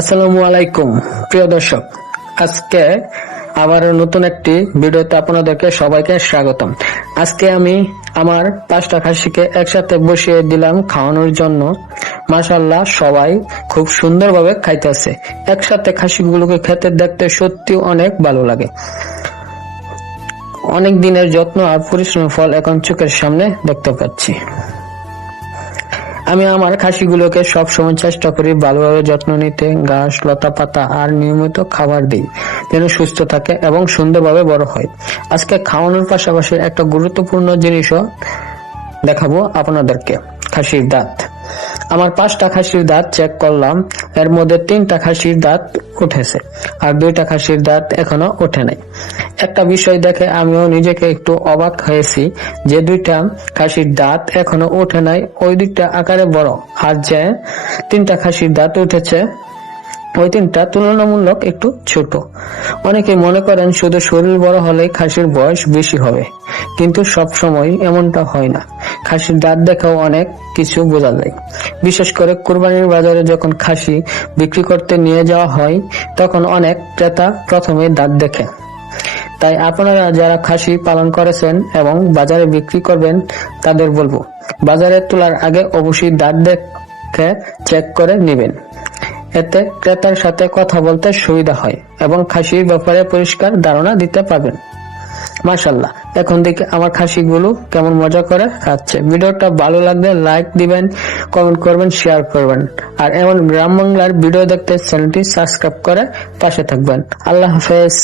আসসালামু আলাইকুম প্রিয় দর্শক, আজকে আবার নতুন একটি ভিডিওতে আপনাদেরকে সবাইকে স্বাগতম। আজকে আমি আমার 5টা খাসিকে একসাথে বসিয়ে দিলাম খাওয়ানোর জন্য। মাশাআল্লাহ, সবাই খুব সুন্দরভাবে খাইতেছে। একসাথে খাসিগুলোকে খেতে দেখতে সত্যি অনেক ভালো লাগে। অনেক দিনের যত্ন আর পরিশ্রমের ফল এখন চোখের সামনে দেখতে পাচ্ছি। আমি আমার খাসিগুলোকে সবসময় চেষ্টা করি ভালোভাবে যত্ন নিতে, ঘাস, লতা পাতা আর নিয়মিত খাবার দিই যেন সুস্থ থাকে এবং সুন্দরভাবে বড় হয়। আজকে খাওয়ানোর পাশাপাশি একটা গুরুত্বপূর্ণ জিনিসও দেখাবো আপনাদেরকে, খাসির দাঁত। আমার 5টা খাসির দাঁত চেক করলাম, এর মধ্যে 3টা খাসির দাঁত উঠেছে আর 2টা খাসির দাঁত এখনো ওঠে নাই। একটা বিষয় দেখে আমিও নিজেকে একটু অবাক হয়েছি যে 2টা খাসির দাঁত এখনো ওঠে নাই ওই 2টা আকারে বড়, আর যে 3টা খাসির দাঁত উঠেছে ওই 3টা তুলনামূলক একটু ছোট। অনেকে মনে করেন শুধু শরীর বড় হলেই খাসির বয়স বেশি হবে, কিন্তু সব সময় এমনটা হয় না। খাসির দাঁত দেখেও অনেক কিছু বোঝা যায়। বিশেষ করে কুরবানির বাজারে যখন খাসি বিক্রি করতে নিয়ে যাওয়া হয় তখন অনেক ক্রেতা প্রথমে দাঁত দেখে। তাই আপনারা যারা খাসি পালন করেছেন এবং বাজারে বিক্রি করবেন তাদের বলবো, বাজারে তোলার আগে অবশ্যই দাঁত দেখে চেক করে নেবেন। এতে ক্রেতার সাথে কথা বলতে সুবিধা হয় এবং খাসির ব্যাপারে পরিষ্কার ধারণা দিতে পারবেন। মাশাআল্লাহ, এখন দেখে আমার খাসিগুলো কেমন মজা করে খাচ্ছে। ভিডিওটা ভালো লাগলে লাইক দিবেন, কমেন্ট করবেন, শেয়ার করবেন। আর এমন গ্রাম বাংলার ভিডিও দেখতে চ্যানেলটি সাবস্ক্রাইব করে পাশে থাকবেন। আল্লাহ হাফেজ।